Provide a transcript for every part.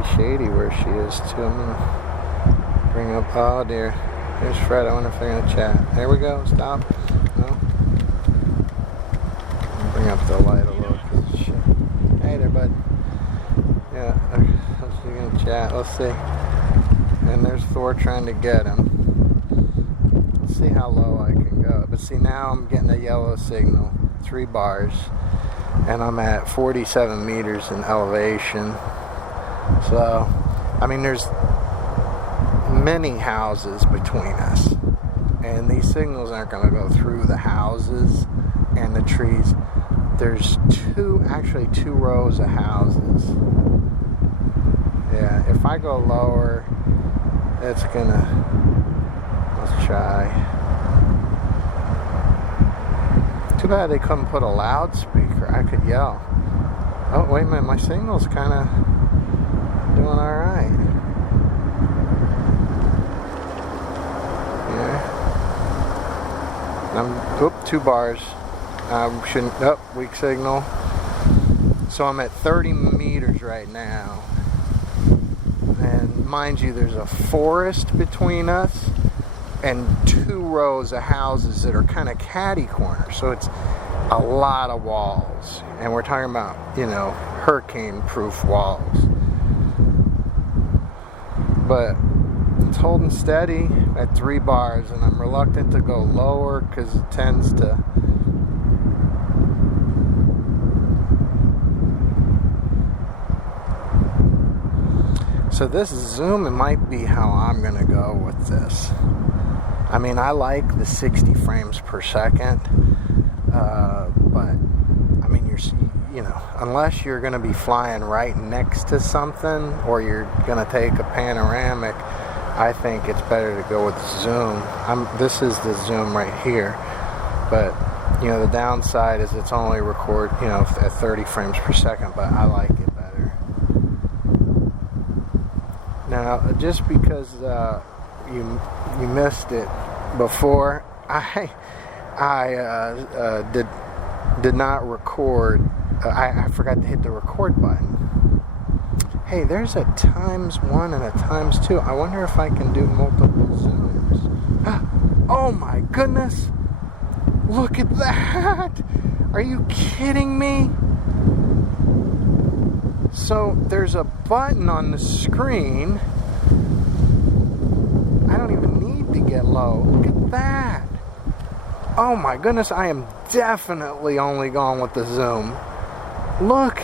be shady where she is too. I'm gonna bring up, oh dear, there's Fred. I wonder if they're gonna chat. There we go, stop. No. Bring up the light a little, cause shit. Hey there, bud. Yeah, you're gonna chat, let's see. And there's Thor trying to get him. Let's see how low I can go. But see, now I'm getting a yellow signal, 3 bars. And I'm at 47 meters in elevation. So, I mean, there's many houses between us. And these signals aren't going to go through the houses and the trees. There's actually two rows of houses. Yeah, if I go lower, it's gonna, let's try. Too bad they couldn't put a loudspeaker. I could yell. Oh, wait a minute, my signal's kind of doing alright. Yeah. 2 bars. Weak signal. So I'm at 30 meters right now. And mind you, there's a forest between us and 2 rows of houses that are kind of catty corners. So it's a lot of walls. And we're talking about, hurricane-proof walls. But it's holding steady at 3 bars, and I'm reluctant to go lower because it tends to... So this zoom, it might be how I'm going to go with this. I mean, I like the 60 frames per second, but I mean, unless you're going to be flying right next to something or you're going to take a panoramic, I think it's better to go with zoom. This is the zoom right here, but the downside is it's only record, at 30 frames per second, but I like it better. Now, just because you missed it before, I did not record. I forgot to hit the record button. Hey, there's a ×1 and a ×2. I wonder if I can do multiple zooms. Oh my goodness! Look at that! Are you kidding me? So there's a button on the screen. I don't even need to get low. Look at that. Oh my goodness, I am definitely only going with the zoom. Look.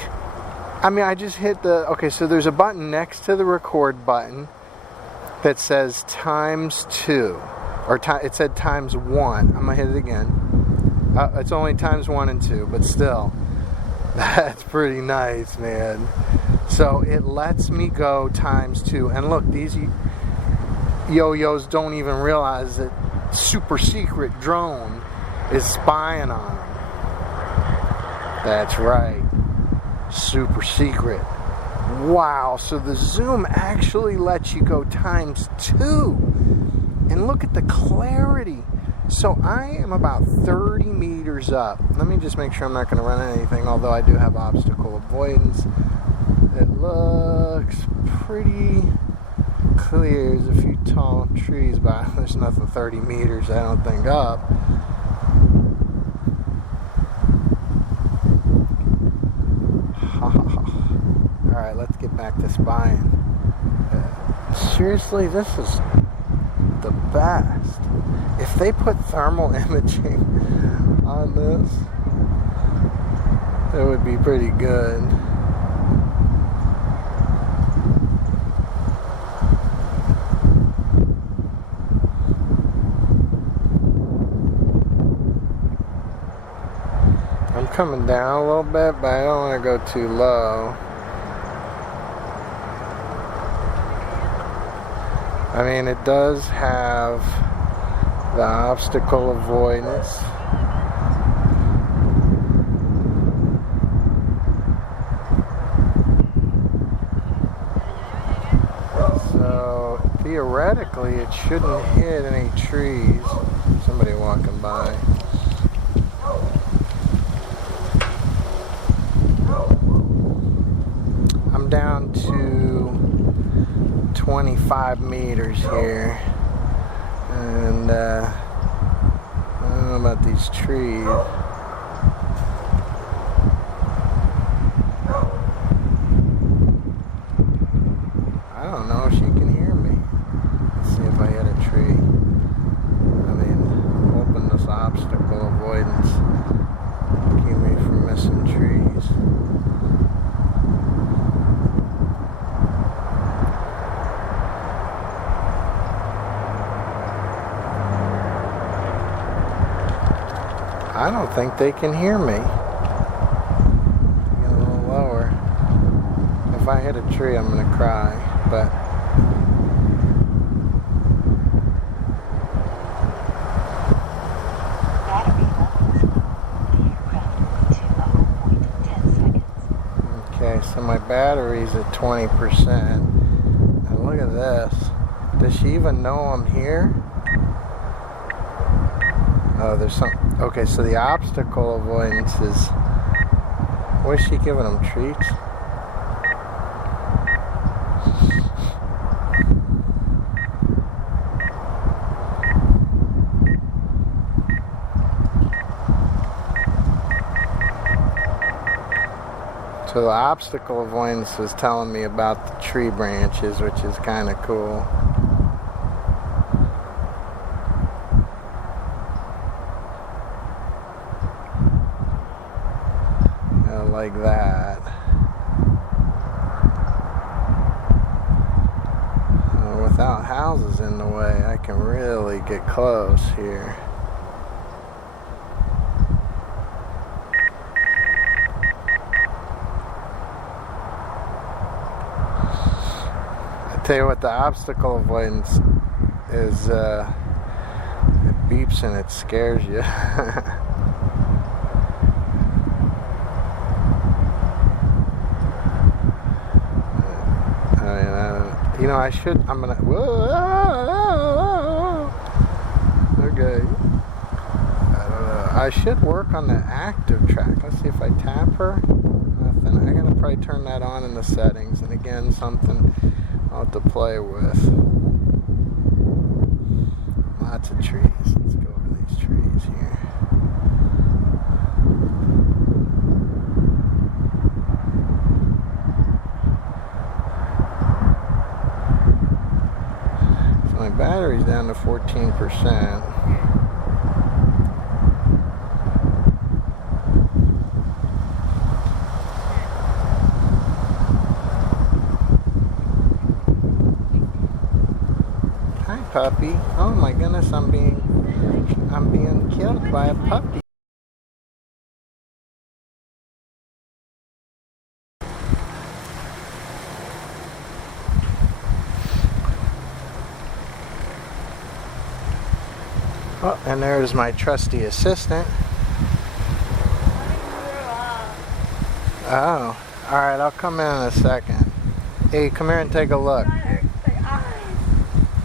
I mean, I just hit okay, so there's a button next to the record button that says ×2. Or it said ×1. I'm going to hit it again. It's only ×1 and 2, but still. That's pretty nice, man. So it lets me go ×2. And look, these yo-yos don't even realize that super secret drone is spying on them. That's right. Super secret. Wow. So the zoom actually lets you go ×2. And look at the clarity. So I am about 30 meters up. Let me just make sure I'm not going to run into anything, although I do have obstacle avoidance. It looks pretty clear. There's a few tall trees, but there's nothing 30 meters, I don't think, up. Alright, let's get back to spying. Seriously, this is the best. If they put thermal imaging on this, it would be pretty good. I'm coming down a little bit, but I don't want to go too low. I mean, it does have the obstacle avoidance. So theoretically it shouldn't hit any trees. Somebody walking by. I'm down to 25 meters here. And I don't know about these trees. I don't know if she can hear me. Let's see if I hit a tree. I mean, hoping this obstacle avoidance keep me from missing trees. I don't think they can hear me. Get a little lower. If I hit a tree, I'm gonna cry, but okay, so my battery's at 20%. And look at this. Does she even know I'm here? Oh, there's some. Okay, so the obstacle avoidance is. What is she giving them? Treats? So the obstacle avoidance was telling me about the tree branches, which is kind of cool. Like that. Without houses in the way, I can really get close here. I tell you what, the obstacle avoidance is, it beeps and it scares you. You know, I'm gonna, whoa, okay. I don't know. I should work on the active track. Let's see if I tap her. Nothing. I gotta probably turn that on in the settings. And again, something I'll have to play with. Lots of trees. Let's go over these trees here. My battery's down to 14%. Hi, puppy. Oh my goodness, I'm being killed by a puppy. Oh, and there's my trusty assistant. Oh, alright, I'll come in a second. Hey, come here and take a look.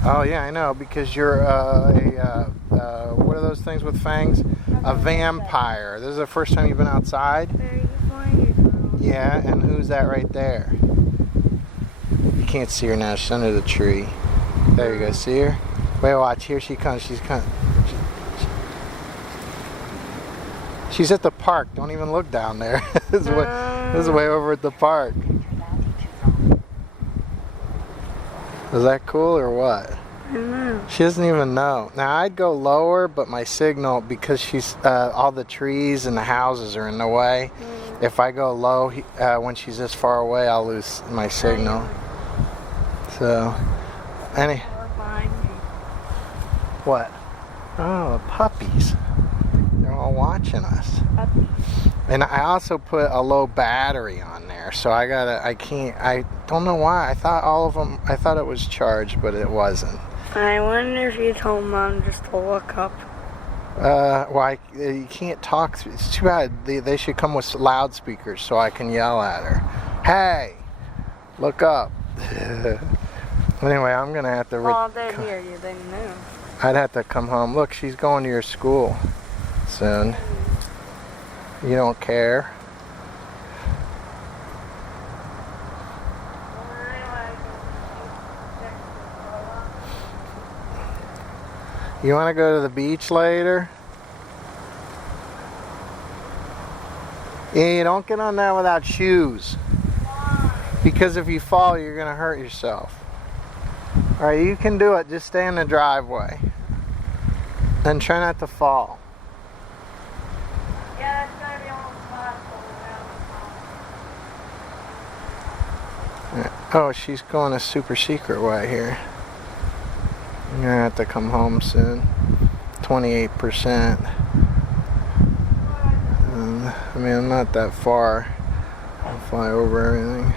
Oh yeah, I know, because you're what are those things with fangs? A vampire. This is the first time you've been outside? Yeah, and who's that right there? You can't see her now, she's under the tree. There you go, see her? Wait, watch, here she comes, she's coming. She's at the park. Don't even look down there. This is way over at the park. Is that cool or what? I don't know. She doesn't even know. Now I'd go lower, but my signal, because she's all the trees and the houses are in the way. If I go low, when she's this far away, I'll lose my signal. So, what? Oh, puppies. They're all watching us. And I also put a low battery on there, so I don't know why. I thought it was charged, but it wasn't. I wonder if you told Mom just to look up. Well, you can't talk. It's too bad. They should come with loudspeakers so I can yell at her. Hey, look up. Anyway, I'm going to have to... Well, they hear you, they move. I'd have to come home. Look, she's going to your school soon. You don't care? You want to go to the beach later? Yeah, don't get on there without shoes. Because if you fall, you're going to hurt yourself. Alright, you can do it. Just stay in the driveway. And try not to fall. Yeah, that's gonna be almost possible. Oh, she's going a super secret way here. I'm gonna have to come home soon. 28%. I mean, I'm not that far. I'll fly over everything.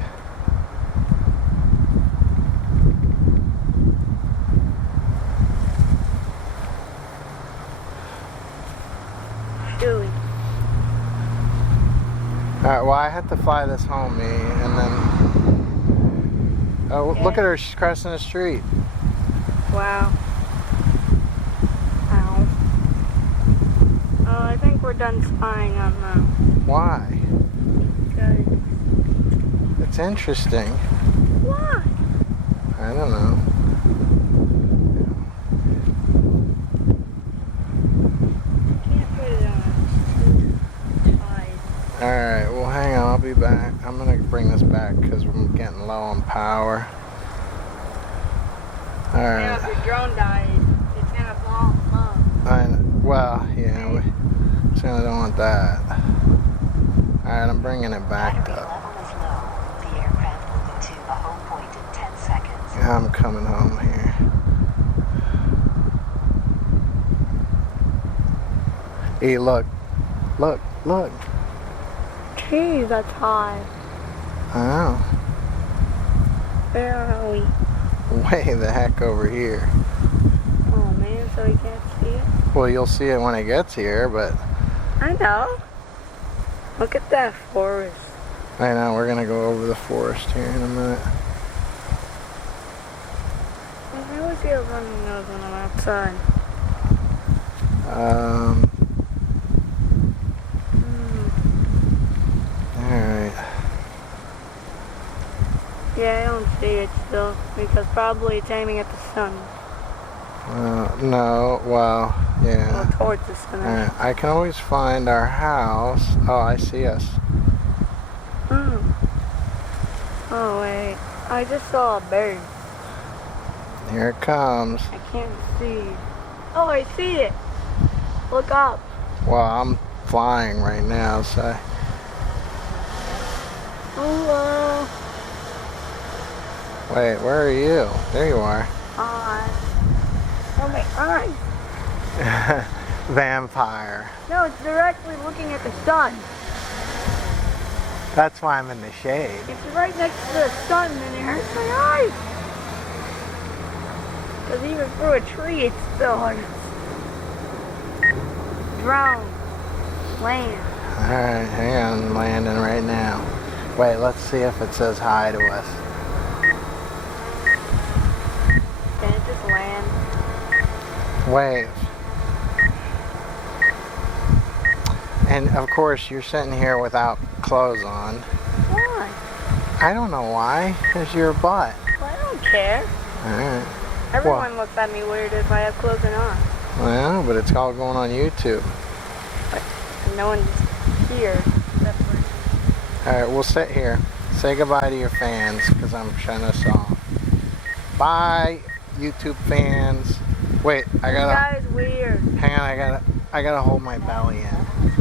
Chewy. Alright, well, I have to fly this home, me, and then... Oh, look at her, she's crossing the street. Wow. Ow. Oh, I think we're done spying on them. Why? Good. It's interesting. Why? I don't know. Can't put it on. It's too tight. Alright, well, hang on, I'll be back. I'm gonna bring this back because we're getting low on power. Yeah, if Alright. your drone dies, it's gonna fall off. Well, yeah, we certainly don't want that. Alright, I'm bringing it back Battery up. level is low. The aircraft will get to a home point in 10 seconds. I'm coming home here. Hey, look. Look, look. Jeez, that's high. I know. Where are we? Way the heck over here. Oh man, so we can't see it? Well, you'll see it when it gets here, but I know. Look at that forest. I know we're gonna go over the forest here in a minute. I always get a runny nose when I'm outside. Alright. Yeah, I don't see it still because probably it's aiming at the sun. No, well, Or yeah. towards the sun. Alright, I can always find our house. Oh, I see us. Oh wait, I just saw a bird. Here it comes. I can't see. Oh, I see it. Look up. Well, I'm flying right now, so. Hello. Wait, where are you? There you are. Hi. Oh my eyes. Vampire. No, it's directly looking at the sun. That's why I'm in the shade. It's right next to the sun and it hurts my eyes. Because even through a tree, it still hurts. Drone. Land. Alright, hang on, I'm landing right now. Wait, let's see if it says hi to us. Can it just land? Wave. And of course, you're sitting here without clothes on. Why? I don't know why. Because you're a butt. Well, I don't care. Alright. Everyone looks at me weird if I have clothing on. Well, but it's all going on YouTube. But no one's here except for... Alright, we'll sit here. Say goodbye to your fans, because I'm shutting us off. Bye, YouTube fans. Wait, I You gotta... guys weird. Hang on, I gotta hold my belly in.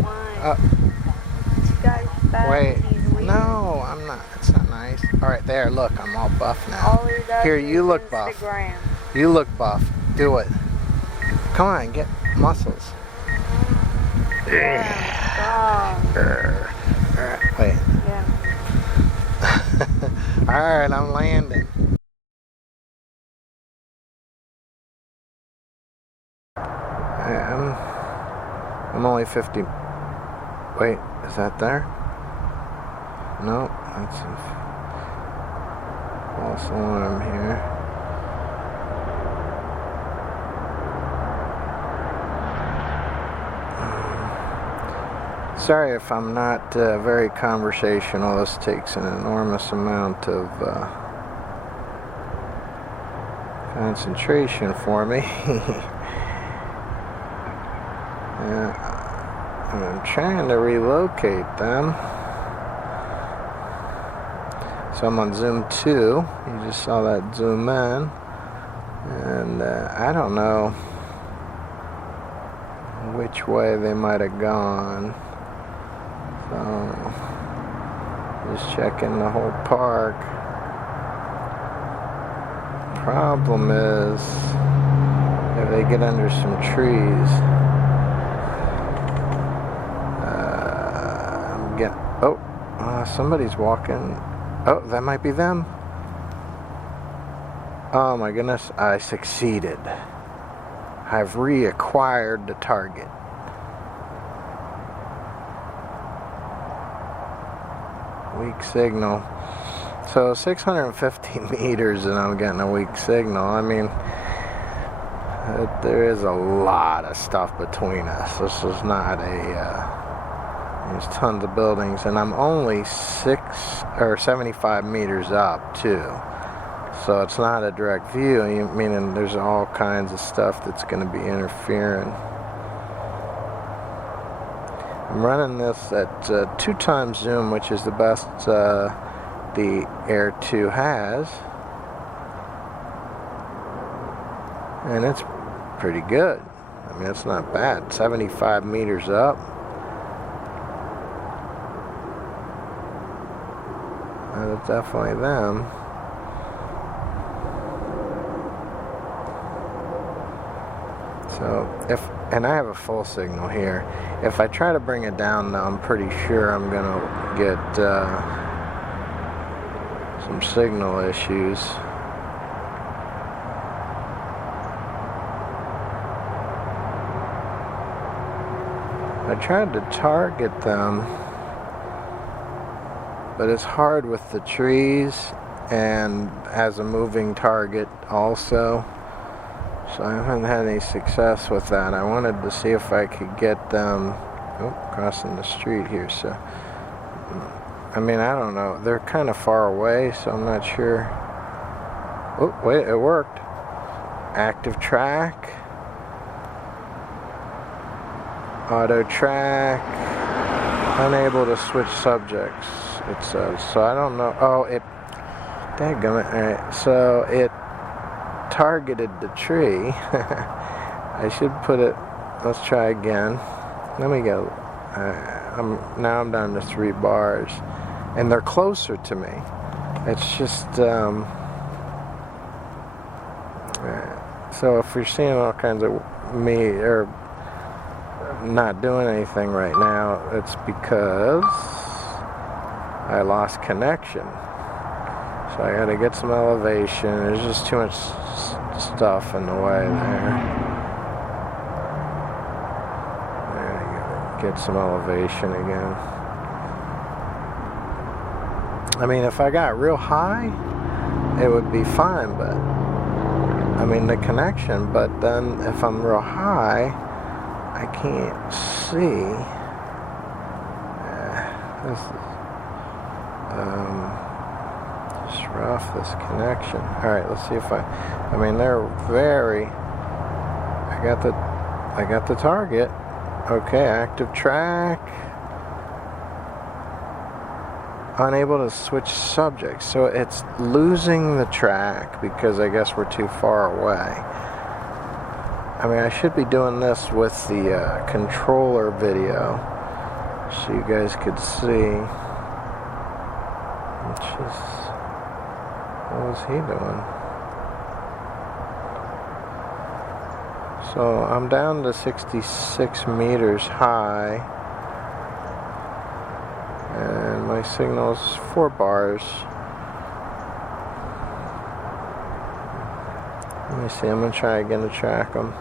Why? You guys bad. Wait. He's weird. No, I'm not. It's not nice. Alright, there, look, I'm all buff now. All he does Here, is you look buff. Instagram. You look buff. Do it. Come on, get muscles. Yeah. Wait. Yeah. Alright, I'm landing. I'm only 50. Wait, is that there? No, that's a false alarm here. Sorry if I'm not very conversational. This takes an enormous amount of concentration for me. I'm trying to relocate them. So I'm on zoom 2. You just saw that zoom in. And I don't know which way they might have gone. So just checking the whole park. Problem is, if they get under some trees, somebody's walking. Oh, that might be them. Oh my goodness, I succeeded. I've reacquired the target. Weak signal. So 650 meters and I'm getting a weak signal. I mean, there is a lot of stuff between us. This is not there's tons of buildings, and I'm only 75 meters up too. So it's not a direct view, meaning there's all kinds of stuff that's going to be interfering. I'm running this at 2 times zoom, which is the best the Air 2 has. And it's pretty good. I mean, it's not bad. 75 meters up. That's definitely them. So and I have a full signal here. If I try to bring it down now, I'm pretty sure I'm gonna get some signal issues. I tried to target them, but it's hard with the trees and as a moving target also. So I haven't had any success with that. I wanted to see if I could get them crossing the street here. So, I mean, I don't know. They're kind of far away, so I'm not sure. Oh, wait, it worked. Active track. Auto track. Unable to switch subjects, it says. So I don't know. Oh, dadgummit. Alright, so it targeted the tree. I should put it. Let's try again. Let me go. Now I'm down to 3 bars, and they're closer to me. It's just so if you're seeing all kinds of me or not doing anything right now, it's because I lost connection. So I gotta get some elevation. There's just too much stuff in the way there. There you go. Get some elevation again. I mean, if I got real high, it would be fine, but I mean the connection, but then if I'm real high, I can't see. This is just rough, this connection. Alright, let's see if I mean, they're very, I got the target. Okay, active track. Unable to switch subjects. So it's losing the track because I guess we're too far away. I mean, I should be doing this with the controller video so you guys could see. What was he doing? So I'm down to 66 meters high, and my signal is 4 bars. Let me see, I'm going to try again to track them.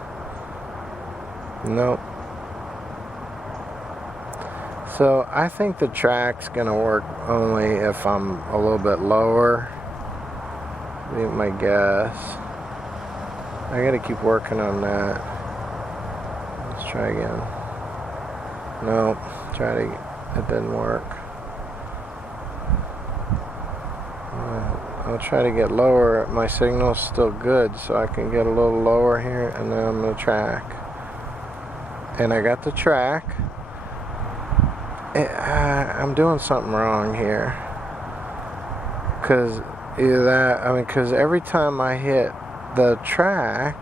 Nope. So I think the track's going to work only if I'm a little bit lower. Be my guess. I got to keep working on that. Let's try again. Nope. It didn't work. I'll try to get lower. My signal's still good, so I can get a little lower here, and then I'm going to track. and I got the track. I'm doing something wrong here. Because either that, because every time I hit the track,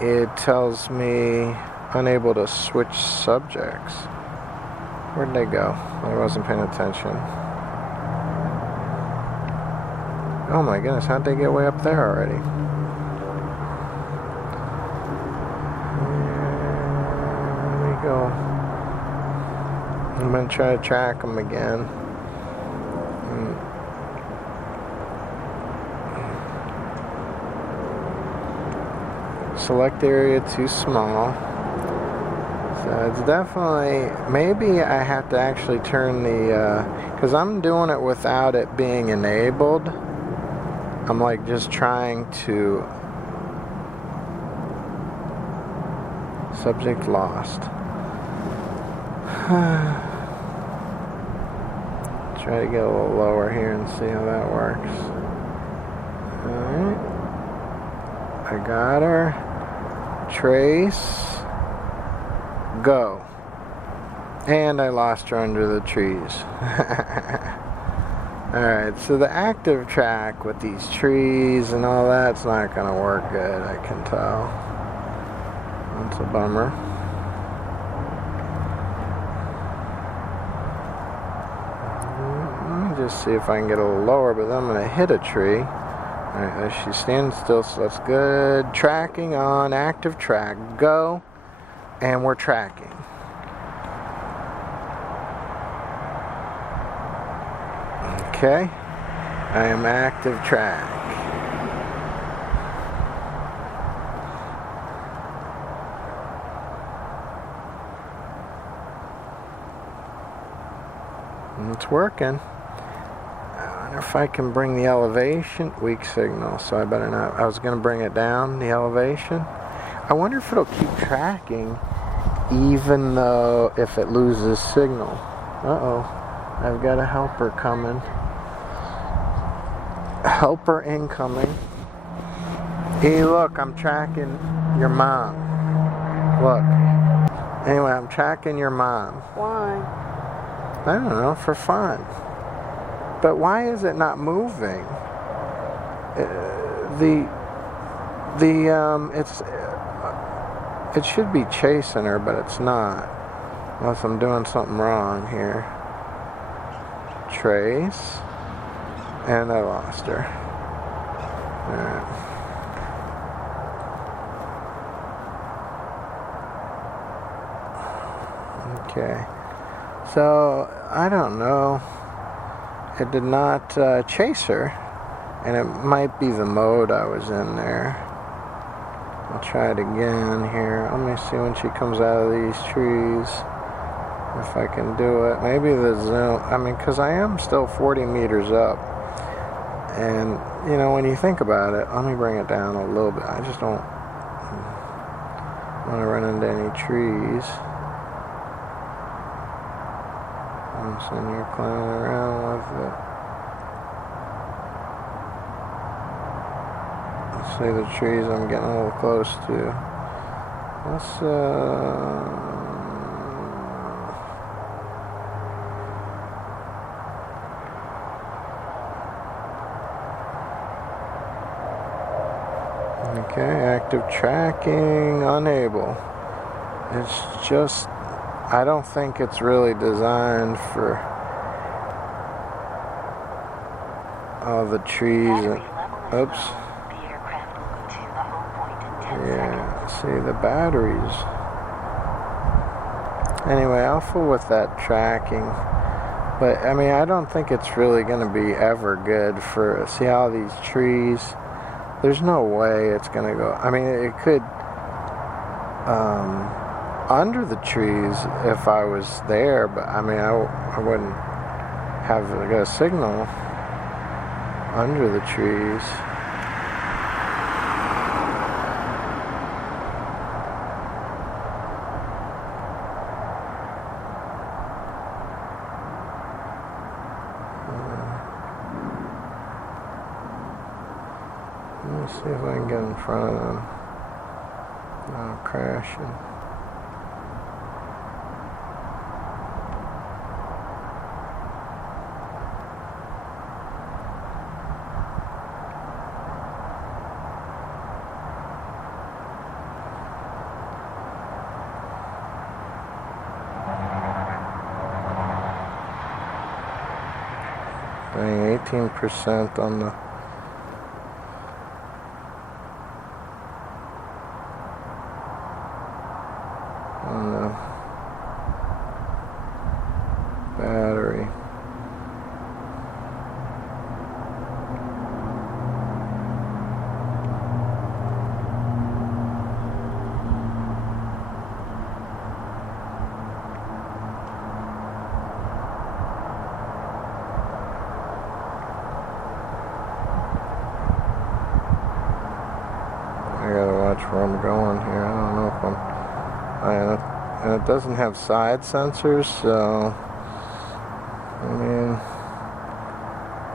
it tells me unable to switch subjects. Where'd they go? I wasn't paying attention. Oh my goodness, how'd they get way up there already? There we go. I'm going to try to track them again. Select area too small. So it's definitely, maybe I have to actually turn the, because I'm doing it without it being enabled. I'm like just trying to, subject lost. Try to get a little lower here and see how that works. Alright. I got her. Trace. Go. And I lost her under the trees. Alright, so the active track with these trees and all that's not going to work good, I can tell. That's a bummer. Let me just see if I can get a little lower, but then I'm going to hit a tree. Alright, she's standing still, so that's good. Tracking on, active track, go, and we're tracking. Okay, I am active track. It's working. If I can bring the elevation, weak signal, so I better not. I was going to bring it down, the elevation. I wonder if it'll keep tracking even though if it loses signal. Uh-oh, I've got a helper coming. Helper incoming. Hey, look, I'm tracking your mom. Look. Anyway, I'm tracking your mom. Why? I don't know, for fun. But why is it not moving? It should be chasing her, but it's not. Unless I'm doing something wrong here. Trace. And I lost her. Alright. Okay. So, I don't know. It did not chase her, and it might be the mode I was in there. I'll try it again here. Let me see when she comes out of these trees, if I can do it. Maybe the zoom, because I am still 40 meters up, and when you think about it, let me bring it down a little bit. I just don't want to run into any trees. So you're climbing around with it. Let's see the trees I'm getting a little close to. Let's okay, active tracking, unable. It's just, I don't think it's really designed for all the trees. Oops. Yeah, see the batteries. Anyway, I'll fool with that tracking. But, I don't think it's really going to be ever good for, see all these trees? There's no way it's going to go. It could, under the trees if I was there, but I wouldn't have a signal under the trees. Let me see if I can get in front of them. No crashing. saying 18% on the battery. I gotta watch where I'm going here. I don't know if and it doesn't have side sensors, so I mean,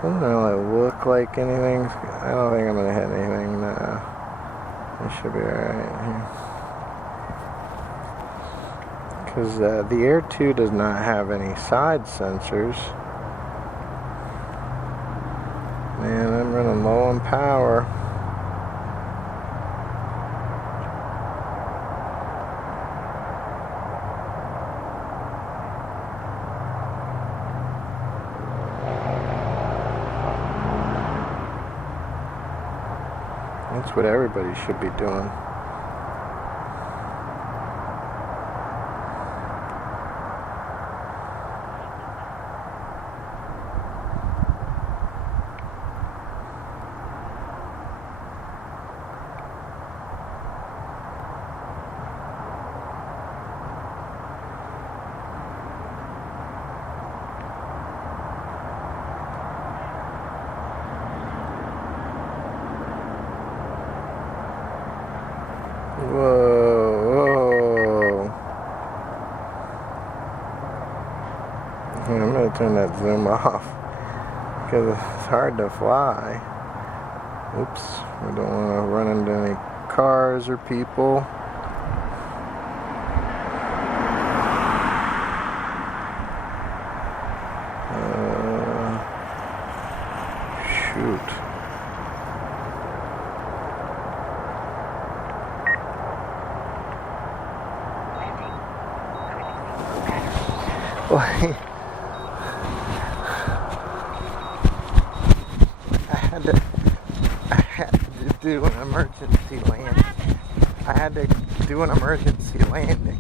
doesn't really look like anything. I don't think I'm gonna hit anything. Nah, it should be alright here. Because the Air 2 does not have any side sensors. Man, I'm running low on power. That's what everybody should be doing. Whoa. I'm going to turn that zoom off because it's hard to fly. Oops, we don't want to run into any cars or people. Shoot. I had to do an emergency landing. I had to do an emergency landing.